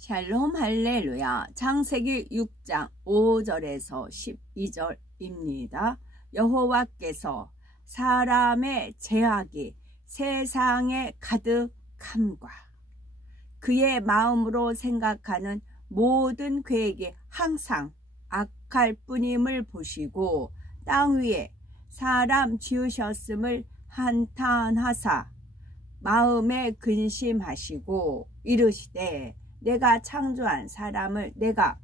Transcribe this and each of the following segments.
샬롬 할렐루야. 창세기 6장 5절에서 12절입니다. 여호와께서 사람의 죄악이 세상에 가득함과 그의 마음으로 생각하는 모든 계획이 항상 악할 뿐임을 보시고 땅 위에 사람 지으셨음을 한탄하사 마음에 근심하시고 이르시되 내가 창조한 사람을 내가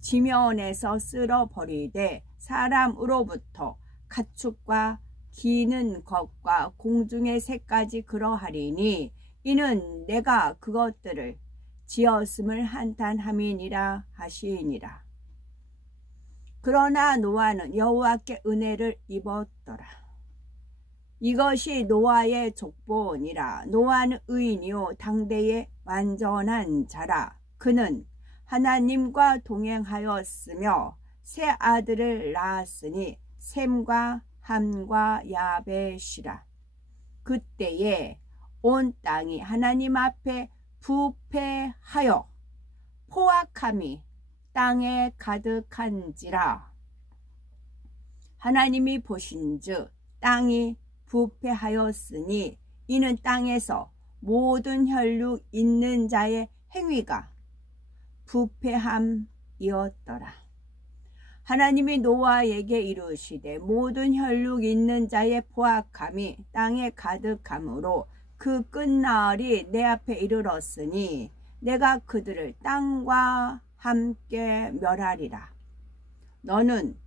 지면에서 쓸어버리되 사람으로부터 가축과 기는 것과 공중의 새까지 그러하리니 이는 내가 그것들을 지었음을 한탄함이니라 하시니라. 그러나 노아는 여호와께 은혜를 입었더라. 이것이 노아의 족보니라. 노아는 의인이요 당대의 완전한 자라. 그는 하나님과 동행하였으며 세 아들을 낳았으니 셈과 함과 야벳이라. 그때에 온 땅이 하나님 앞에 부패하여 포악함이 땅에 가득한지라. 하나님이 보신즉 땅이 부패하였으니 이는 땅에서 모든 혈육 있는 자의 행위가 부패함이었더라. 하나님이 노아에게 이르시되 모든 혈육 있는 자의 포악함이 땅에 가득함으로 그 끝날이 내 앞에 이르렀으니 내가 그들을 땅과 함께 멸하리라. 너는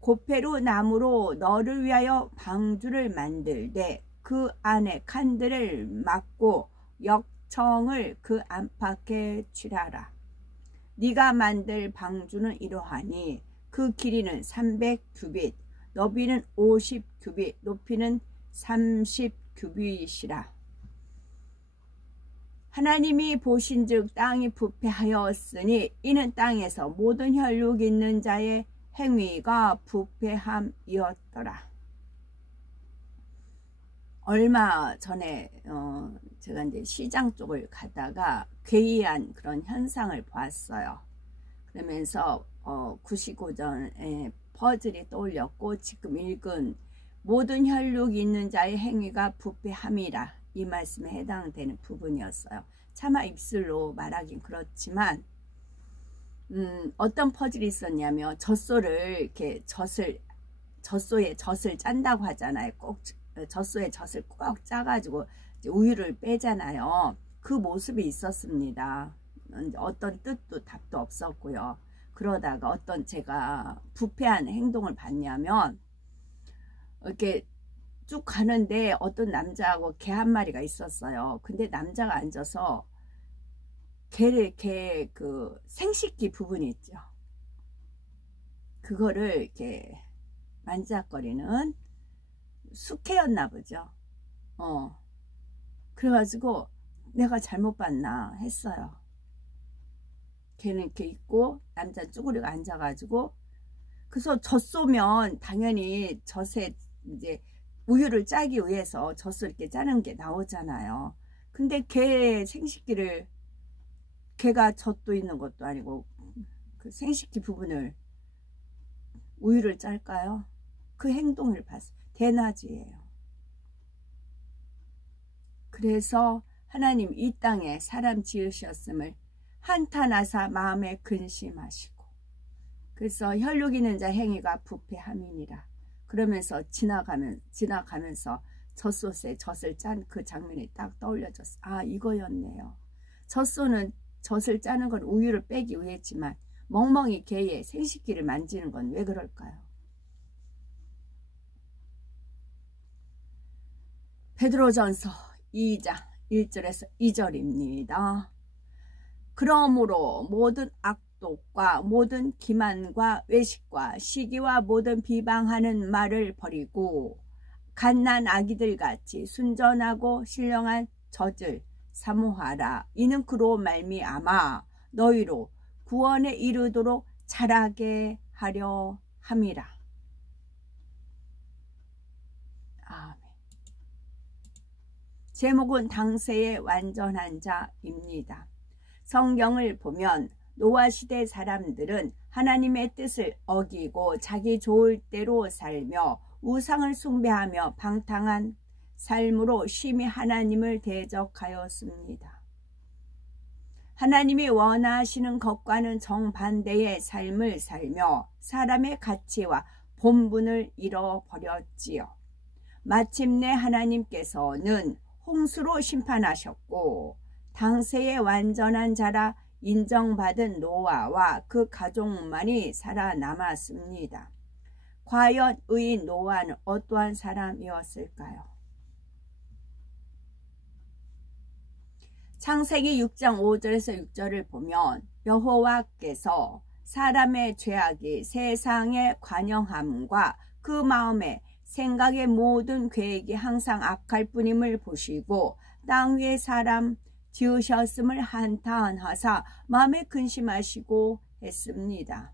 고페루 나무로 너를 위하여 방주를 만들되 그 안에 칸들을 막고 역청을 그 안팎에 칠하라. 네가 만들 방주는 이러하니 그 길이는 300규빗, 너비는 50규빗, 높이는 30규빗이라. 하나님이 보신즉 땅이 부패하였으니 이는 땅에서 모든 혈육 있는 자의 행위가 부패함이었더라. 얼마 전에 제가 이제 시장 쪽을 가다가 괴이한 그런 현상을 보았어요. 그러면서 95전에 퍼즐이 떠올렸고 지금 읽은 모든 혈육이 있는 자의 행위가 부패함이라 이 말씀에 해당되는 부분이었어요. 차마 입술로 말하긴 그렇지만 어떤 퍼즐이 있었냐면 젖소를 이렇게 젖소에 젖을 짠다고 하잖아요. 꼭 젖소에 젖을 꼭 짜가지고 이제 우유를 빼잖아요. 그 모습이 있었습니다. 어떤 뜻도 답도 없었고요. 그러다가 어떤 제가 부패한 행동을 봤냐면 이렇게 쭉 가는데 어떤 남자하고 개 한 마리가 있었어요. 근데 남자가 앉아서 개 그 생식기 부분이 있죠. 그거를 이렇게 만지작거리는 숙회였나 보죠. 그래가지고 내가 잘못 봤나 했어요. 걔는 이렇게 있고 남자 쭈그리고 앉아가지고 그래서 젖소면 당연히 젖에 이제 우유를 짜기 위해서 젖을 이렇게 짜는 게 나오잖아요. 근데 걔 생식기를 걔가 젖도 있는 것도 아니고 그 생식기 부분을 우유를 짤까요? 그 행동을 봤어요. 대낮이에요. 그래서 하나님 이 땅에 사람 지으셨음을 한탄하사 마음에 근심하시고 그래서 혈육 있는 자 행위가 부패함이니라. 그러면서 지나가면서 젖솥에 젖을 짠 그 장면이 딱 떠올려졌어. 아, 이거였네요. 젖소는 젖을 짜는 건 우유를 빼기 위해지만 멍멍이 개의 생식기를 만지는 건 왜 그럴까요? 베드로전서 2장 1절에서 2절입니다. 그러므로 모든 악독과 모든 기만과 외식과 시기와 모든 비방하는 말을 버리고 갓난 아기들같이 순전하고 신령한 젖을 사모하라. 이는 그로 말미암아 너희로 구원에 이르도록 자라게 하려 함이라. 아멘. 제목은 당세의 완전한 자입니다. 성경을 보면 노아 시대 사람들은 하나님의 뜻을 어기고 자기 좋을 대로 살며 우상을 숭배하며 방탕한 삶으로 심히 하나님을 대적하였습니다. 하나님이 원하시는 것과는 정반대의 삶을 살며 사람의 가치와 본분을 잃어버렸지요. 마침내 하나님께서는 홍수로 심판하셨고 당세의 완전한 자라 인정받은 노아와 그 가족만이 살아남았습니다. 과연 의인 노아는 어떠한 사람이었을까요? 창세기 6장 5절에서 6절을 보면 여호와께서 사람의 죄악이 세상의 관영함과 그 마음의 생각의 모든 계획이 항상 악할 뿐임을 보시고 땅 위에 사람 지으셨음을 한탄하사 마음에 근심하시고 했습니다.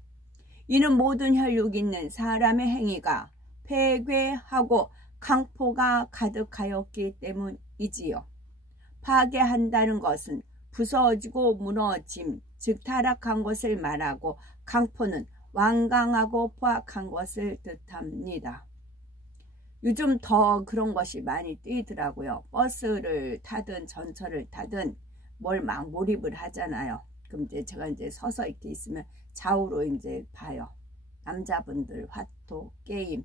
이는 모든 혈육 있는 사람의 행위가 폐괴하고 강포가 가득하였기 때문이지요. 파괴한다는 것은 부서지고 무너짐, 즉 타락한 것을 말하고 강포는 완강하고 포악한 것을 뜻합니다. 요즘 더 그런 것이 많이 뜨이더라고요. 버스를 타든 전철을 타든 뭘 막 몰입을 하잖아요. 그럼 이제 제가 이제 서서 이렇게 있으면 좌우로 이제 봐요. 남자분들 화토, 게임.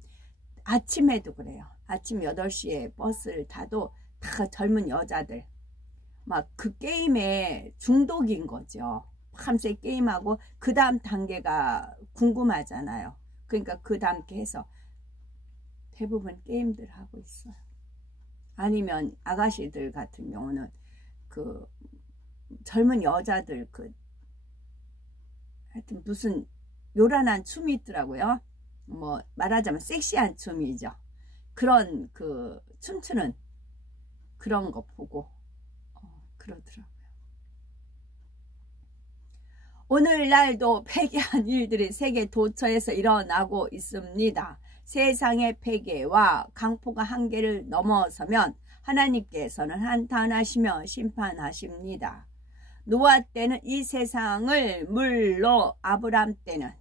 아침에도 그래요. 아침 8시에 버스를 타도 다 젊은 여자들. 막 그 게임에 중독인 거죠. 밤새 게임하고 그 다음 단계가 궁금하잖아요. 그러니까 그 다음 해서 대부분 게임들 하고 있어요. 아니면 아가씨들 같은 경우는 그 젊은 여자들 하여튼 무슨 요란한 춤이 있더라고요. 뭐 말하자면 섹시한 춤이죠. 그런 춤추는 그런 거 보고 그러더라고요. 오늘날도 폐괴한 일들이 세계 도처에서 일어나고 있습니다. 세상의 폐괴와 강포가 한계를 넘어서면 하나님께서는 한탄하시며 심판하십니다. 노아 때는 이 세상을 물로, 아브람 때는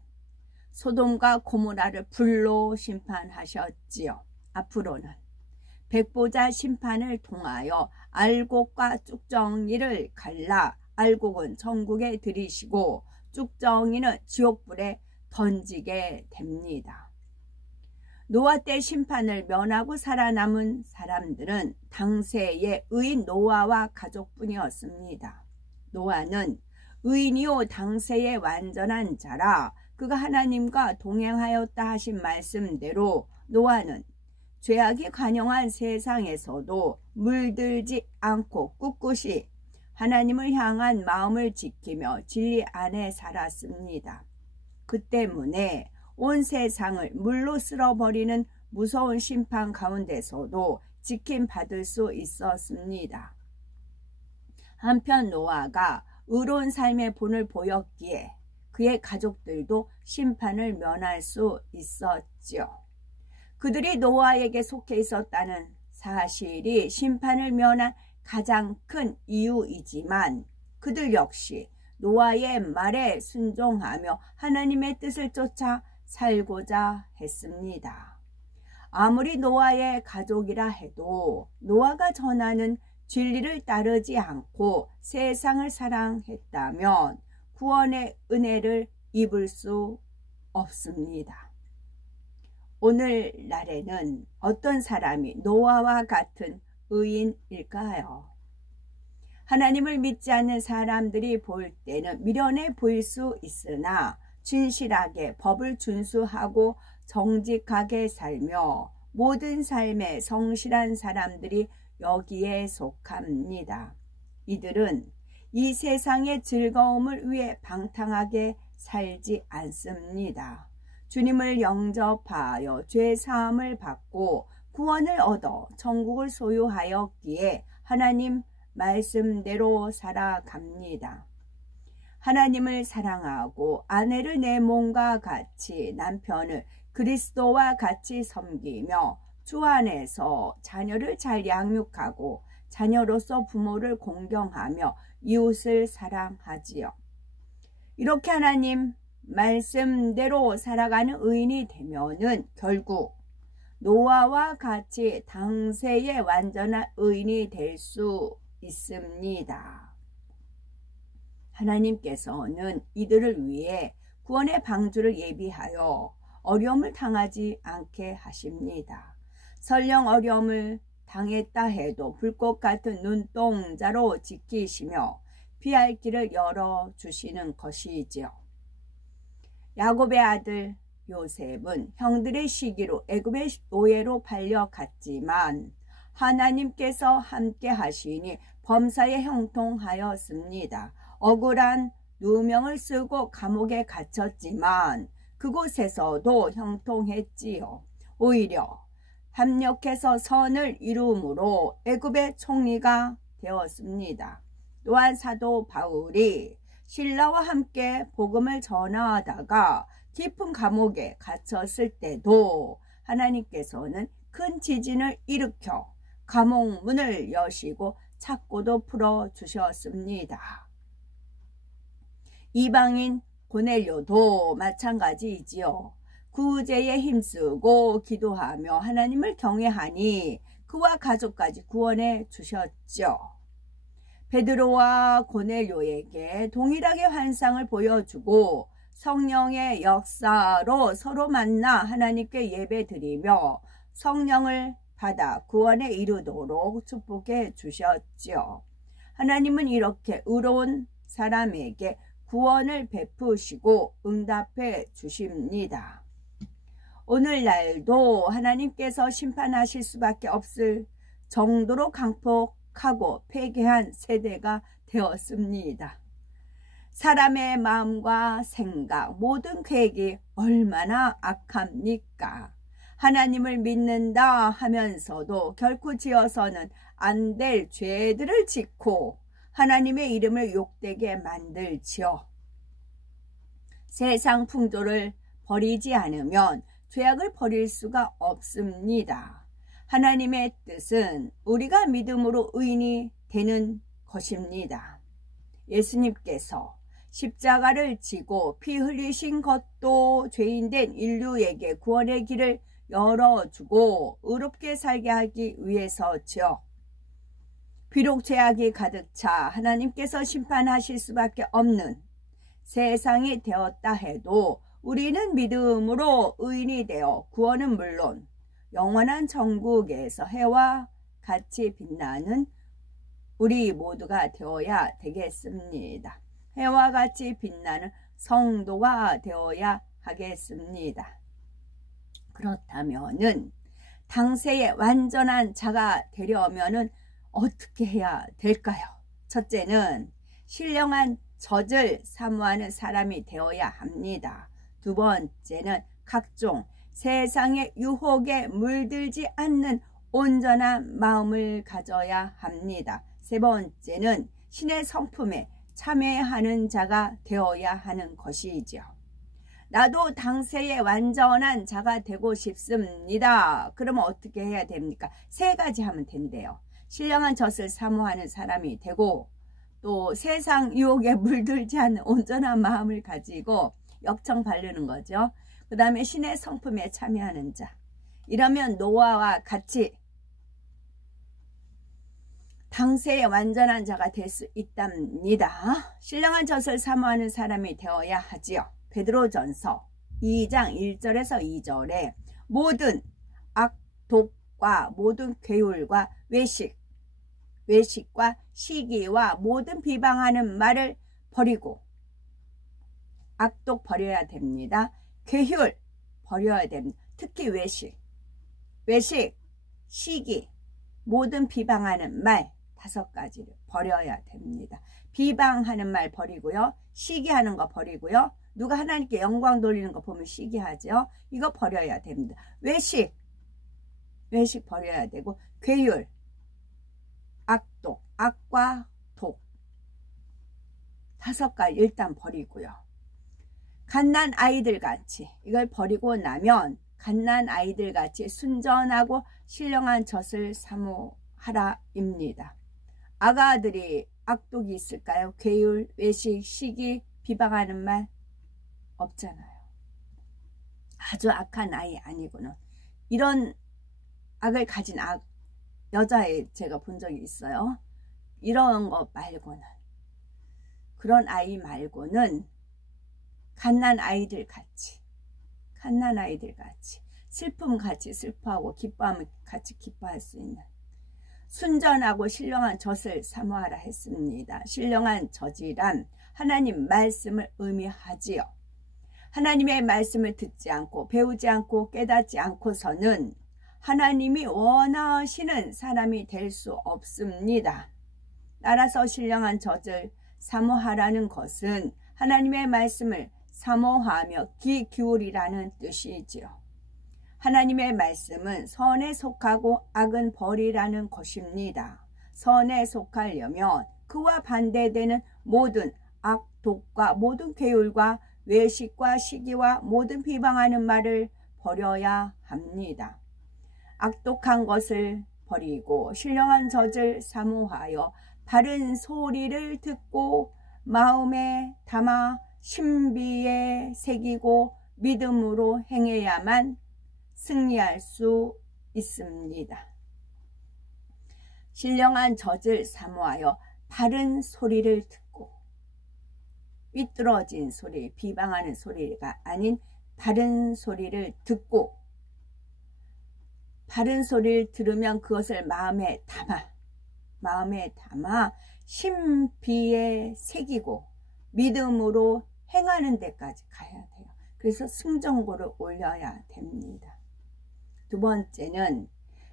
소돔과 고모라를 불로 심판하셨지요. 앞으로는 백보자 심판을 통하여 알곡과 쭉정이를 갈라 알곡은 천국에 들이시고 쭉정이는 지옥불에 던지게 됩니다. 노아 때 심판을 면하고 살아남은 사람들은 당세의 의인 노아와 가족뿐이었습니다. 노아는 의인이요 당세의 완전한 자라 그가 하나님과 동행하였다 하신 말씀대로 노아는 죄악이 관영한 세상에서도 물들지 않고 꿋꿋이 하나님을 향한 마음을 지키며 진리 안에 살았습니다. 그 때문에 온 세상을 물로 쓸어버리는 무서운 심판 가운데서도 지킴받을 수 있었습니다. 한편 노아가 의로운 삶의 본을 보였기에 그의 가족들도 심판을 면할 수 있었지요. 그들이 노아에게 속해 있었다는 사실이 심판을 면한 가장 큰 이유이지만 그들 역시 노아의 말에 순종하며 하나님의 뜻을 쫓아 살고자 했습니다. 아무리 노아의 가족이라 해도 노아가 전하는 진리를 따르지 않고 세상을 사랑했다면 구원의 은혜를 입을 수 없습니다. 오늘날에는 어떤 사람이 노아와 같은 의인일까요? 하나님을 믿지 않는 사람들이 볼 때는 미련해 보일 수 있으나 진실하게 법을 준수하고 정직하게 살며 모든 삶에 성실한 사람들이 여기에 속합니다. 이들은 이 세상의 즐거움을 위해 방탕하게 살지 않습니다. 주님을 영접하여 죄사함을 받고 구원을 얻어 천국을 소유하였기에 하나님 말씀대로 살아갑니다. 하나님을 사랑하고 아내를 내 몸과 같이 남편을 그리스도와 같이 섬기며 주 안에서 자녀를 잘 양육하고 자녀로서 부모를 공경하며 이웃을 사랑하지요. 이렇게 하나님 말씀대로 살아가는 의인이 되면은 결국 노아와 같이 당세의 완전한 의인이 될 수 있습니다. 하나님께서는 이들을 위해 구원의 방주를 예비하여 어려움을 당하지 않게 하십니다. 설령 어려움을 당했다 해도 불꽃 같은 눈동자로 지키시며 피할 길을 열어주시는 것이지요. 야곱의 아들 요셉은 형들의 시기로 애굽의 노예로 팔려갔지만 하나님께서 함께 하시니 범사에 형통하였습니다. 억울한 누명을 쓰고 감옥에 갇혔지만 그곳에서도 형통했지요. 오히려 합력해서 선을 이루므로 애굽의 총리가 되었습니다. 또한 사도 바울이 신라와 함께 복음을 전하다가 깊은 감옥에 갇혔을 때도 하나님께서는 큰 지진을 일으켜 감옥 문을 여시고 착고도 풀어주셨습니다. 이방인 고넬료도 마찬가지이지요. 구제에 힘쓰고 기도하며 하나님을 경외하니 그와 가족까지 구원해 주셨죠. 베드로와 고넬료에게 동일하게 환상을 보여주고 성령의 역사로 서로 만나 하나님께 예배드리며 성령을 받아 구원에 이르도록 축복해 주셨죠. 하나님은 이렇게 의로운 사람에게 구원을 베푸시고 응답해 주십니다. 오늘날도 하나님께서 심판하실 수밖에 없을 정도로 강폭하고 폐괴한 세대가 되었습니다. 사람의 마음과 생각, 모든 계획이 얼마나 악합니까? 하나님을 믿는다 하면서도 결코 지어서는 안 될 죄들을 짓고 하나님의 이름을 욕되게 만들지요. 세상 풍조를 버리지 않으면 죄악을 버릴 수가 없습니다. 하나님의 뜻은 우리가 믿음으로 의인이 되는 것입니다. 예수님께서 십자가를 지고 피 흘리신 것도 죄인된 인류에게 구원의 길을 열어주고 의롭게 살게 하기 위해서지요. 비록 죄악이 가득 차 하나님께서 심판하실 수밖에 없는 세상이 되었다 해도 우리는 믿음으로 의인이 되어 구원은 물론 영원한 천국에서 해와 같이 빛나는 우리 모두가 되어야 되겠습니다. 해와 같이 빛나는 성도가 되어야 하겠습니다. 그렇다면은 당세의 완전한 자가 되려면은 어떻게 해야 될까요? 첫째는 신령한 젖을 사모하는 사람이 되어야 합니다. 두 번째는 각종 세상의 유혹에 물들지 않는 온전한 마음을 가져야 합니다. 세 번째는 신의 성품에 참여하는 자가 되어야 하는 것이죠. 나도 당세의 완전한 자가 되고 싶습니다. 그러면 어떻게 해야 됩니까? 세 가지 하면 된대요. 신령한 젖을 사모하는 사람이 되고 또 세상 유혹에 물들지 않는 온전한 마음을 가지고 역청 바르는 거죠. 그 다음에 신의 성품에 참여하는 자. 이러면 노아와 같이 당세의 완전한 자가 될 수 있답니다. 신령한 젖을 사모하는 사람이 되어야 하지요. 베드로전서 2장 1절에서 2절에 모든 악독과 모든 괴율과 외식과 시기와 모든 비방하는 말을 버리고 악독 버려야 됩니다. 괴율 버려야 됩니다. 특히 외식, 시기, 모든 비방하는 말 5가지를 버려야 됩니다. 비방하는 말 버리고요. 시기하는 거 버리고요. 누가 하나님께 영광 돌리는 거 보면 시기하죠. 이거 버려야 됩니다. 외식 버려야 되고 괴율, 악독, 악과 독 5가지 일단 버리고요. 갓난 아이들같이 이걸 버리고 나면 갓난 아이들같이 순전하고 신령한 젖을 사모하라입니다. 아가들이 악독이 있을까요? 괴율, 외식, 시기, 비방하는 말 없잖아요. 아주 악한 아이 아니고는. 이런 악을 가진 여자애 제가 본 적이 있어요. 이런 거 말고는, 그런 아이 말고는 갓난 아이들 같이 슬픔 같이 슬퍼하고 기뻐하면 같이 기뻐할 수 있는 순전하고 신령한 젖을 사모하라 했습니다. 신령한 젖이란 하나님 말씀을 의미하지요. 하나님의 말씀을 듣지 않고 배우지 않고 깨닫지 않고서는 하나님이 원하시는 사람이 될 수 없습니다. 따라서 신령한 젖을 사모하라는 것은 하나님의 말씀을 사모하며 귀 기울이라는 뜻이지요. 하나님의 말씀은 선에 속하고 악은 버리라는 것입니다. 선에 속하려면 그와 반대되는 모든 악독과 모든 괴율과 외식과 시기와 모든 비방하는 말을 버려야 합니다. 악독한 것을 버리고 신령한 젖을 사모하여 바른 소리를 듣고 마음에 담아 신비에 새기고 믿음으로 행해야만 승리할 수 있습니다. 신령한 젖을 사모하여 바른 소리를 듣고, 삐뚤어진 소리, 비방하는 소리가 아닌 바른 소리를 듣고, 바른 소리를 들으면 그것을 마음에 담아 신비에 새기고 믿음으로 행하는 데까지 가야 돼요. 그래서 승전고를 올려야 됩니다. 두 번째는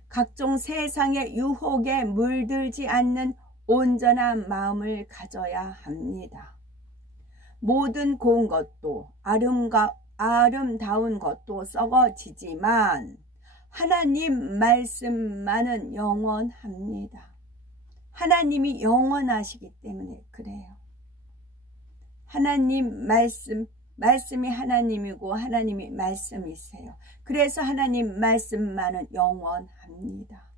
각종 세상의 유혹에 물들지 않는 온전한 마음을 가져야 합니다. 모든 고운 것도 아름다운 것도 썩어지지만 하나님 말씀만은 영원합니다. 하나님이 영원하시기 때문에 그래요. 하나님 말씀이 하나님이고 하나님이 말씀이세요. 그래서 하나님 말씀만은 영원합니다.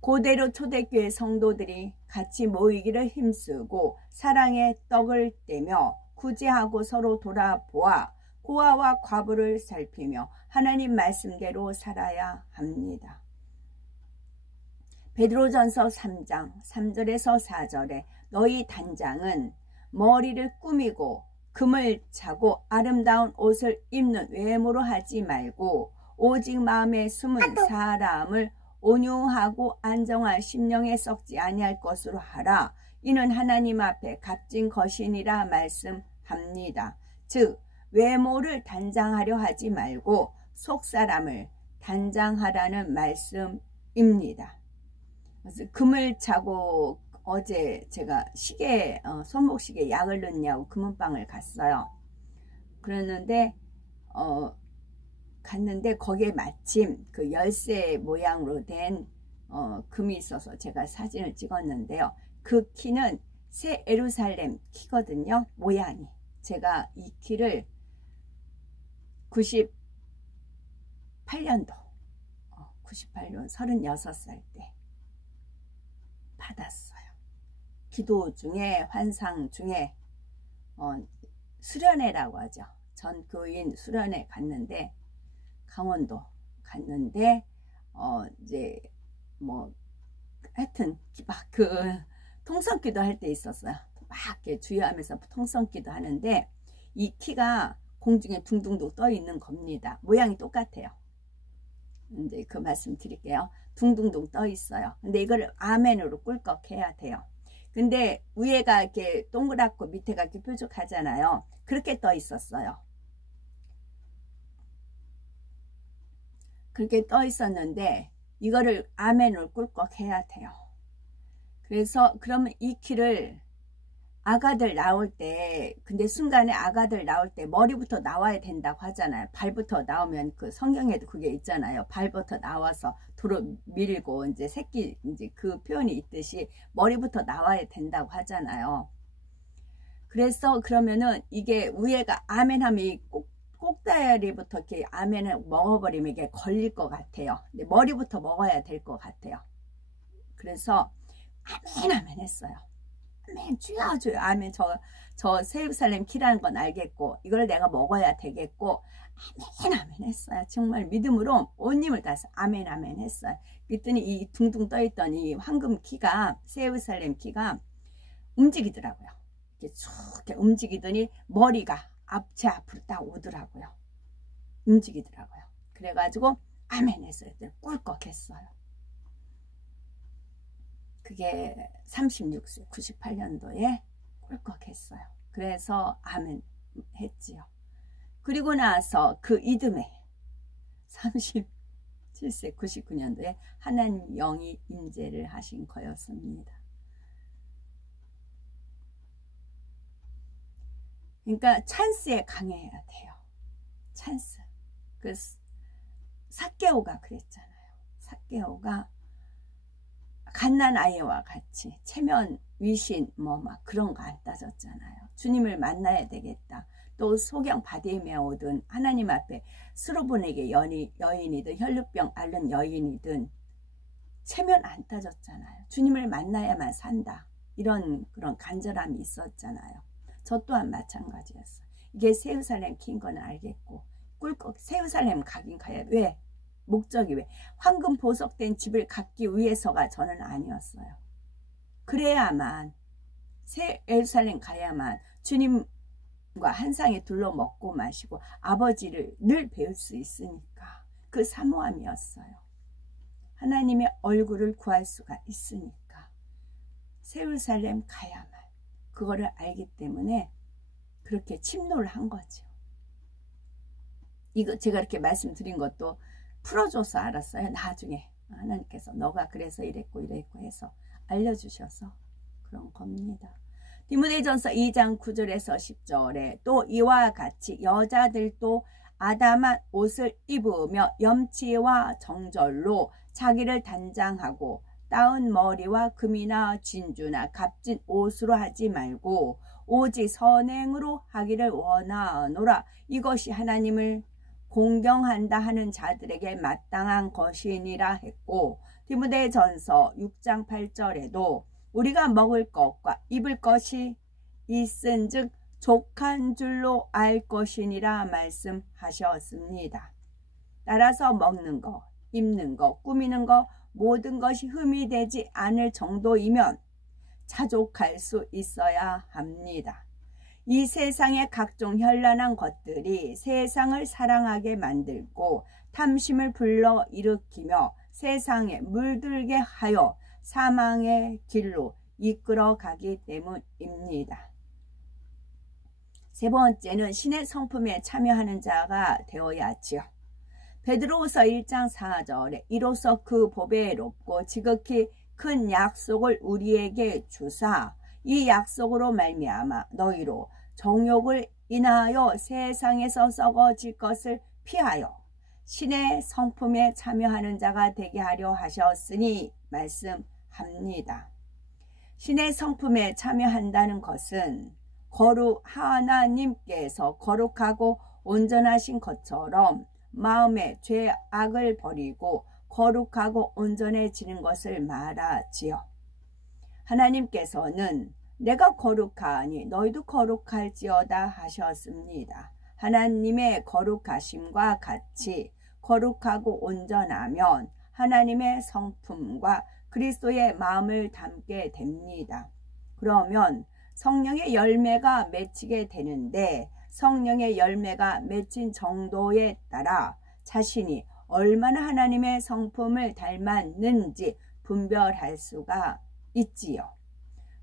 고대로 초대교회 성도들이 같이 모이기를 힘쓰고 사랑의 떡을 떼며 구제하고 서로 돌아보아 고아와 과부를 살피며 하나님 말씀대로 살아야 합니다. 베드로전서 3장 3절에서 4절에 너희 단장은 머리를 꾸미고 금을 차고 아름다운 옷을 입는 외모로 하지 말고 오직 마음에 숨은 사람을 온유하고 안정한 심령에 썩지 아니할 것으로 하라. 이는 하나님 앞에 값진 것이니라 말씀합니다. 즉 외모를 단장하려 하지 말고 속사람을 단장하라는 말씀입니다. 그래서 금을 차고 어제 제가 시계 손목시계 약을 넣냐고 금은방을 갔어요. 그랬는데 갔는데 거기에 마침 그 열쇠 모양으로 된 금이 있어서 제가 사진을 찍었는데요. 그 키는 새 예루살렘 키거든요. 모양이. 제가 이 키를 98년도 36살 때 받았어요. 기도 중에 환상 중에 수련회라고 하죠. 전 교인 수련회 갔는데 강원도 갔는데 이제 뭐 하여튼 막 그 통성기도 할 때 있었어요. 막 이렇게 주의하면서 통성기도 하는데 이 키가 공중에 둥둥둥 떠 있는 겁니다. 모양이 똑같아요. 이제 그 말씀 드릴게요. 둥둥둥 떠 있어요. 근데 이걸 아멘으로 꿀꺽 해야 돼요. 근데 위에가 이렇게 동그랗고 밑에가 이렇게 뾰족하잖아요. 그렇게 떠 있었어요. 그렇게 떠 있었는데 이거를 아멘으로 꿀꺽 해야 돼요. 그래서 그러면 이 키를 아가들 나올 때, 근데 순간에 아가들 나올 때 머리부터 나와야 된다고 하잖아요. 발부터 나오면 그 성경에도 그게 있잖아요. 발부터 나와서 도로 밀고 이제 새끼 이제 그 표현이 있듯이 머리부터 나와야 된다고 하잖아요. 그래서 그러면은 이게 위에가 아멘 하면 이 꼭다리부터 이렇게 아멘을 먹어버리면 이게 걸릴 것 같아요. 근데 머리부터 먹어야 될 것 같아요. 그래서 아멘 하면 했어요. 아멘 주여 주여 아멘 저 세우살렘 키라는 건 알겠고 이걸 내가 먹어야 되겠고 아멘 아멘 했어요. 정말 믿음으로 온 힘을 다해서 아멘 아멘 했어요. 그랬더니 이 둥둥 떠있던 이 황금 키가 세우살렘 키가 움직이더라고요. 이렇게 쭉 이렇게 움직이더니 머리가 제 앞으로 딱 오더라고요. 움직이더라고요. 그래가지고 아멘 했어요. 꿀꺽했어요. 그게 36세 98년도에 꿀꺽했어요. 그래서 아멘 했지요. 그리고 나서 그 이듬해 37세 99년도에 하나님 영이 임재를 하신 거였습니다. 그러니까 찬스에 강해야 돼요. 찬스. 그 삭개오가 그랬잖아요. 삭개오가 갓난 아이와 같이 체면, 위신 뭐 막 그런 거 안 따졌잖아요. 주님을 만나야 되겠다. 또 소경 바디메어 오든 하나님 앞에 수로보내게 여인이든 혈루병 앓는 여인이든 체면 안 따졌잖아요. 주님을 만나야만 산다. 이런 그런 간절함이 있었잖아요. 저 또한 마찬가지였어요. 이게 세우살렘 킨 건 알겠고 꿀꺽 세우살렘 가긴 가야 왜? 목적이 왜? 황금 보석된 집을 갖기 위해서가 저는 아니었어요. 그래야만 예루살렘 가야만 주님과 한 상에 둘러 먹고 마시고 아버지를 늘 배울 수 있으니까 그 사모함이었어요. 하나님의 얼굴을 구할 수가 있으니까 예루살렘 가야만 그거를 알기 때문에 그렇게 침노를 한 거죠. 이거 제가 이렇게 말씀드린 것도 풀어줘서 알았어요. 나중에 하나님께서 너가 그래서 이랬고 이랬고 해서 알려주셔서 그런 겁니다. 디모데전서 2장 9절에서 10절에 또 이와 같이 여자들도 아담한 옷을 입으며 염치와 정절로 자기를 단장하고 따은 머리와 금이나 진주나 값진 옷으로 하지 말고 오직 선행으로 하기를 원하노라. 이것이 하나님을 공경한다 하는 자들에게 마땅한 것이니라 했고 디모데전서 6장 8절에도 우리가 먹을 것과 입을 것이 있은즉 족한 줄로 알 것이니라 말씀하셨습니다. 따라서 먹는 것, 입는 것, 꾸미는 것 모든 것이 흠이 되지 않을 정도이면 자족할 수 있어야 합니다. 이 세상의 각종 현란한 것들이 세상을 사랑하게 만들고 탐심을 불러일으키며 세상에 물들게 하여 사망의 길로 이끌어가기 때문입니다. 세 번째는 신의 성품에 참여하는 자가 되어야지요. 베드로후서 1장 4절에 이로써 그 보배롭고 지극히 큰 약속을 우리에게 주사 이 약속으로 말미암아 너희로 정욕을 인하여 세상에서 썩어질 것을 피하여 신의 성품에 참여하는 자가 되게 하려 하셨으니 말씀합니다. 신의 성품에 참여한다는 것은 하나님께서 거룩하고 온전하신 것처럼 마음의 죄악을 버리고 거룩하고 온전해지는 것을 말하지요. 하나님께서는 내가 거룩하니 너희도 거룩할지어다 하셨습니다. 하나님의 거룩하심과 같이 거룩하고 온전하면 하나님의 성품과 그리스도의 마음을 담게 됩니다. 그러면 성령의 열매가 맺히게 되는데 성령의 열매가 맺힌 정도에 따라 자신이 얼마나 하나님의 성품을 닮았는지 분별할 수가 있지요.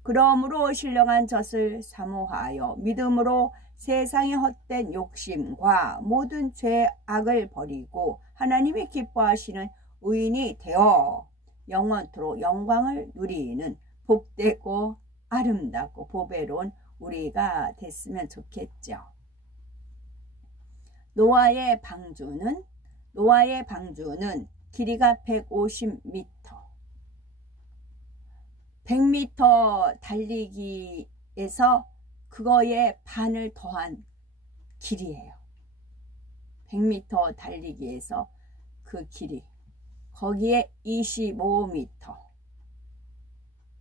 그러므로 신령한 젖을 사모하여 믿음으로 세상의 헛된 욕심과 모든 죄악을 버리고 하나님이 기뻐하시는 의인이 되어 영원토록 영광을 누리는 복되고 아름답고 보배로운 우리가 됐으면 좋겠죠. 노아의 방주는 길이가 150m 100m 달리기에서 그거에 반을 더한 길이에요. 100m 달리기에서 그 길이 거기에 25m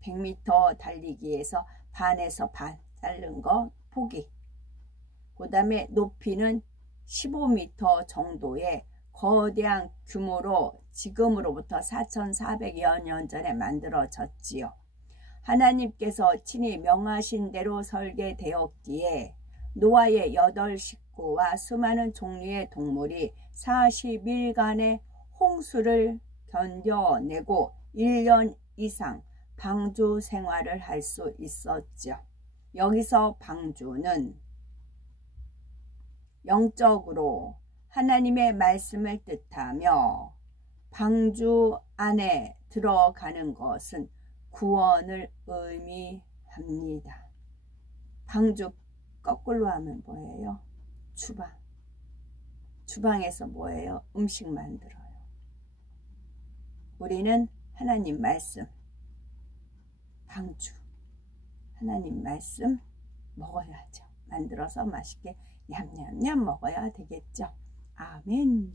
100m 달리기에서 반에서 반 자른 거 포기. 그 다음에 높이는 15m 정도의 거대한 규모로 지금으로부터 4400여 년 전에 만들어졌지요. 하나님께서 친히 명하신 대로 설계되었기에 노아의 8 식구와 수많은 종류의 동물이 40일간의 홍수를 견뎌내고 1년 이상 방주 생활을 할 수 있었죠. 여기서 방주는 영적으로 하나님의 말씀을 뜻하며 방주 안에 들어가는 것은 구원을 의미합니다. 방주 거꾸로 하면 뭐예요? 주방. 주방에서 뭐예요? 음식 만들어요. 우리는 하나님 말씀, 방주, 하나님 말씀 먹어야죠. 만들어서 맛있게 냠냠냠 먹어야 되겠죠. 아멘.